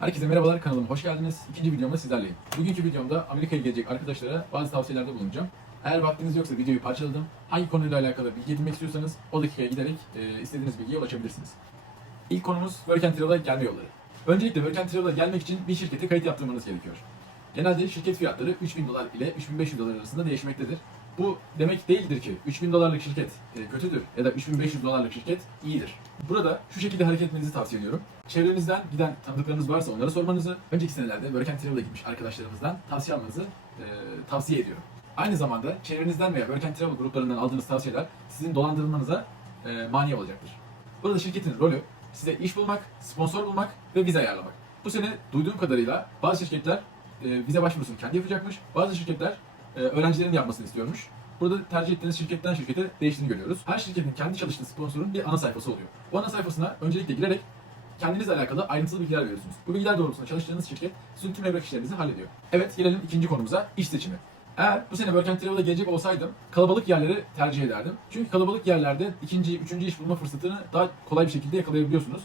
Herkese merhabalar kanalıma hoş geldiniz. İkinci videomda sizlerleyim. Bugünkü videomda Amerika'ya gelecek arkadaşlara bazı tavsiyelerde bulunacağım. Eğer vaktiniz yoksa videoyu parçaladım. Hangi konuyla alakalı bilgi edinmek istiyorsanız o dakikaya giderek e, istediğiniz bilgiye ulaşabilirsiniz. İlk konumuz Work and Travel'a gelme yolları. Öncelikle Work and Travel'a gelmek için bir şirkete kayıt yaptırmanız gerekiyor. Genelde şirket fiyatları 3000 dolar ile 3500 dolar arasında değişmektedir. Bu demek değildir ki 3000 dolarlık şirket e, kötüdür ya da 3500 dolarlık şirket iyidir. Burada şu şekilde hareket etmenizi tavsiye ediyorum. Çevrenizden giden tanıdıklarınız varsa onlara sormanızı, önceki senelerde Work and Travel'a gitmiş arkadaşlarımızdan tavsiye almanızı e, tavsiye ediyorum. Aynı zamanda çevrenizden veya Work and Travel gruplarından aldığınız tavsiyeler sizin dolandırılmanıza e, mani olacaktır. Burada şirketin rolü size iş bulmak, sponsor bulmak ve vize ayarlamak. Bu sene duyduğum kadarıyla bazı şirketler e, vize başvurusunu kendi yapacakmış, bazı şirketler e, öğrencilerin yapmasını istiyormuş. Burada tercih ettiğiniz şirketten şirkete değiştiğini görüyoruz. Her şirketin kendi çalıştığı sponsorun bir ana sayfası oluyor. Bu ana sayfasına öncelikle girerek kendinizle alakalı ayrıntılı bilgiler veriyorsunuz. Bu bilgiler doğrultusunda çalıştığınız şirket sizin tüm evrak işlerinizi hallediyor. Evet gelelim ikinci konumuza iş seçimi. Eğer bu sene Work and Travel'a gelecek olsaydım kalabalık yerleri tercih ederdim. Çünkü kalabalık yerlerde ikinci, üçüncü iş bulma fırsatını daha kolay bir şekilde yakalayabiliyorsunuz.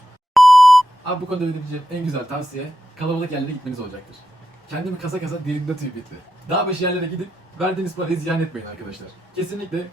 Abi bu konuda verebileceğim en güzel tavsiye kalabalık yerlere gitmeniz olacaktır. Kendimi kasa kasa dilimde tüy bitti. Daha başı yerlere gidip verdiğiniz parayı ziyan etmeyin arkadaşlar. Kesinlikle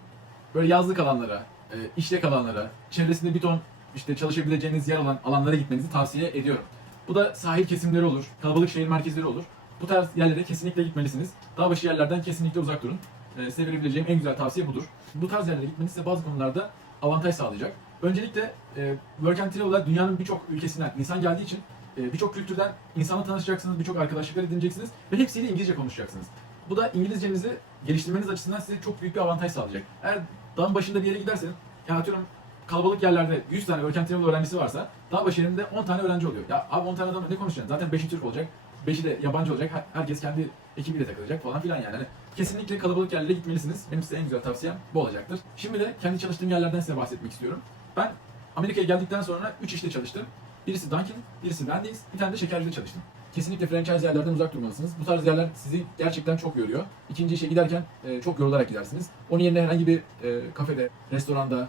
böyle yazlık alanlara, e, işlek alanlara, çevresinde bir ton işte çalışabileceğiniz yer olan alanlara gitmenizi tavsiye ediyorum. Bu da sahil kesimleri olur, kalabalık şehir merkezleri olur. Bu tarz yerlere kesinlikle gitmelisiniz. Dağ başı yerlerden kesinlikle uzak durun. E, size verebileceğim en güzel tavsiye budur. Bu tarz yerlere gitmeniz size bazı konularda avantaj sağlayacak. Öncelikle e, Work and Travel'a dünyanın birçok ülkesinden insan geldiği için e, birçok kültürden insanla tanışacaksınız, birçok arkadaşlıklar edineceksiniz ve hepsiyle İngilizce konuşacaksınız. Bu da İngilizcenizi geliştirmeniz açısından size çok büyük bir avantaj sağlayacak. Eğer dağın başında bir yere giderseniz, ya atıyorum kalabalık yerlerde 100 tane and Travel öğrencisi varsa dağ başı yerinde 10 tane öğrenci oluyor. Ya abi 10 tane adamla ne konuşacaksın? Zaten 5'i Türk olacak, 5'i de yabancı olacak. Her- Herkes kendi ekibiyle takılacak falan filan yani. Hani kesinlikle kalabalık yerlere gitmelisiniz. Benim size en güzel tavsiyem bu olacaktır. Şimdi de kendi çalıştığım yerlerden size bahsetmek istiyorum. Ben Amerika'ya geldikten sonra 3 işte çalıştım. Birisi Dunkin, birisi Wendy's, bir tane de şekercide çalıştım. Kesinlikle franchise yerlerden uzak durmalısınız. Bu tarz yerler sizi gerçekten çok yoruyor. İkinci işe giderken e, çok yorularak gidersiniz. Onun yerine herhangi bir e, kafede, restoranda,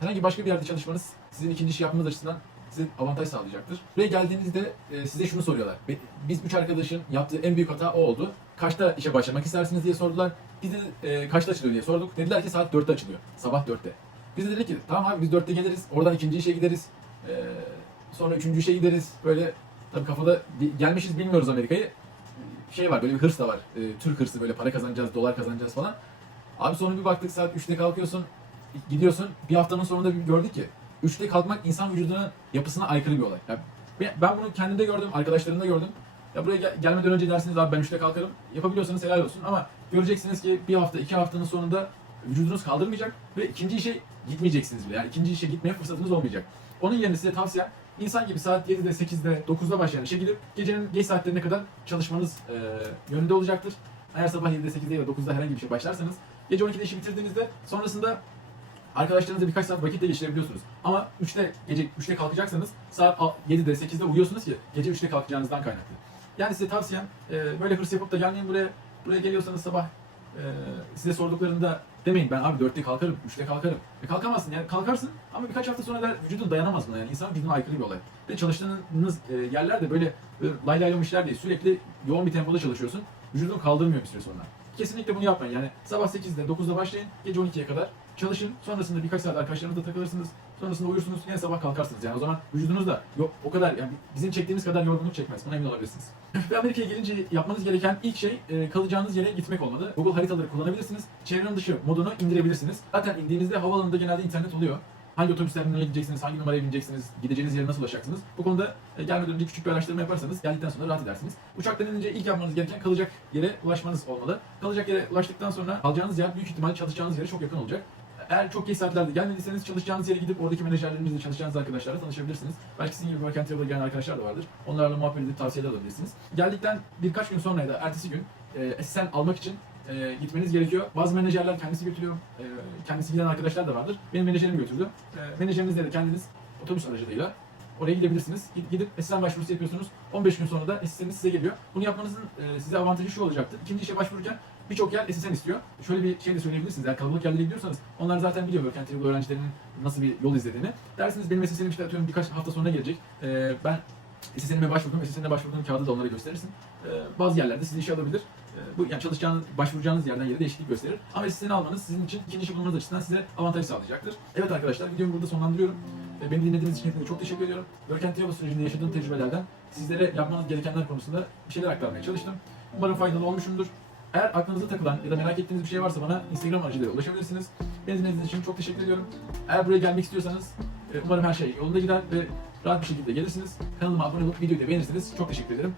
herhangi başka bir yerde çalışmanız sizin ikinci işi yapmanız açısından size avantaj sağlayacaktır. Buraya geldiğinizde e, size şunu soruyorlar. Biz üç arkadaşın yaptığı en büyük hata o oldu. Kaçta işe başlamak istersiniz diye sordular. Biz de e, kaçta açılıyor diye sorduk. Dediler ki saat 4'te açılıyor. Sabah 4'te. Biz de dedik ki tamam abi biz 4'te geliriz. Oradan ikinci işe gideriz. E, sonra üçüncü işe gideriz. Böyle tabii kafada gelmişiz bilmiyoruz Amerika'yı. Şey var böyle bir hırs da var. E, Türk hırsı böyle para kazanacağız, dolar kazanacağız falan. Abi sonra bir baktık saat 3'te kalkıyorsun. Gidiyorsun. Bir haftanın sonunda bir gördük ki 3'te kalkmak insan vücuduna yapısına aykırı bir olay. Ya ben- bunu kendimde gördüm, arkadaşlarımda gördüm. Ya buraya gel- gelmeden önce dersiniz abi ben 3'te kalkarım. Yapabiliyorsanız helal olsun ama göreceksiniz ki bir hafta, iki haftanın sonunda vücudunuz kaldırmayacak ve ikinci işe gitmeyeceksiniz bile. Yani ikinci işe gitmeye fırsatınız olmayacak. Onun yerine size tavsiyem insan gibi saat 7'de, 8'de, 9'da başlayan işe gidip gecenin geç saatlerine kadar çalışmanız e, yönünde olacaktır. Eğer sabah 7'de, 8'de ya da 9'da herhangi bir şey başlarsanız gece 12'de işi bitirdiğinizde sonrasında Arkadaşlarınızla birkaç saat vakit de geçirebiliyorsunuz. Ama 3'te gece 3'te kalkacaksanız saat 7'de 8'de uyuyorsunuz ki gece 3'te kalkacağınızdan kaynaklı. Yani size tavsiyem e, böyle hırs yapıp da gelmeyin buraya. Buraya geliyorsanız sabah e, size sorduklarında demeyin ben abi 4'te kalkarım, 3'te kalkarım. E kalkamazsın yani kalkarsın ama birkaç hafta sonra der, vücudun dayanamaz buna yani insan vücuduna aykırı bir olay. Ve çalıştığınız e, yerler de böyle, böyle lay laylam işler değil. Sürekli yoğun bir tempoda çalışıyorsun. Vücudun kaldırmıyor bir süre sonra. Kesinlikle bunu yapmayın. Yani sabah 8'de 9'da başlayın, gece 12'ye kadar çalışın. Sonrasında birkaç saat arkadaşlarınızla takılırsınız. Sonrasında uyursunuz. Yine sabah kalkarsınız. Yani o zaman vücudunuz da yok o kadar yani bizim çektiğimiz kadar yorgunluk çekmez. Buna emin olabilirsiniz. Ve Amerika'ya gelince yapmanız gereken ilk şey e, kalacağınız yere gitmek olmalı. Google haritaları kullanabilirsiniz. Çevrim dışı modunu indirebilirsiniz. Zaten indiğinizde havaalanında genelde internet oluyor. Hangi otobüs terminaline gideceksiniz, hangi numaraya bineceksiniz, gideceğiniz yere nasıl ulaşacaksınız? Bu konuda e, gelmeden önce küçük bir araştırma yaparsanız geldikten sonra rahat edersiniz. Uçaktan inince ilk yapmanız gereken kalacak yere ulaşmanız olmalı. Kalacak yere ulaştıktan sonra kalacağınız yer büyük ihtimalle çalışacağınız yere çok yakın olacak. Eğer çok geç saatlerde gelmediyseniz çalışacağınız yere gidip oradaki menajerlerimizle çalışacağınız arkadaşlarla tanışabilirsiniz. Belki sizin gibi Work and gelen arkadaşlar da vardır. Onlarla muhabbet edip tavsiyeler alabilirsiniz. Geldikten birkaç gün sonra ya da ertesi gün e, asistan almak için e, gitmeniz gerekiyor. Bazı menajerler kendisi götürüyor. E, kendisi giden arkadaşlar da vardır. Benim menajerim götürdü. E, menajerinizle de kendiniz otobüs aracılığıyla oraya gidebilirsiniz. Gid- Gidip asistan başvurusu yapıyorsunuz. 15 gün sonra da asistanınız size geliyor. Bunu yapmanızın e, size avantajı şu olacaktır. İkinci işe başvururken birçok yer asistan istiyor. Şöyle bir şey de söyleyebilirsiniz. Eğer kalabalık yerlere gidiyorsanız onlar zaten biliyor Work and öğrencilerinin nasıl bir yol izlediğini. Dersiniz benim asistanım işte atıyorum birkaç hafta sonra gelecek. E, ben SSN'ime başvurdum. SSN'e başvurduğum kağıdı da onlara gösterirsin. Ee, bazı yerlerde sizi işe alabilir. Ee, bu yani çalışacağınız, başvuracağınız yerden yere değişiklik gösterir. Ama SSN'i almanız sizin için ikinci işi bulmanız açısından size avantaj sağlayacaktır. Evet arkadaşlar videomu burada sonlandırıyorum. Beni dinlediğiniz için hepinize çok teşekkür ediyorum. Work Travel sürecinde yaşadığım tecrübelerden sizlere yapmanız gerekenler konusunda bir şeyler aktarmaya çalıştım. Umarım faydalı olmuşumdur. Eğer aklınıza takılan ya da merak ettiğiniz bir şey varsa bana Instagram aracılığıyla ulaşabilirsiniz. Beni dinlediğiniz için çok teşekkür ediyorum. Eğer buraya gelmek istiyorsanız e, umarım her şey yolunda gider ve rahat bir şekilde gelirsiniz. Kanalıma abone olup videoyu da beğenirseniz çok teşekkür ederim.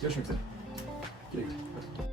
Görüşmek üzere. Güle güle.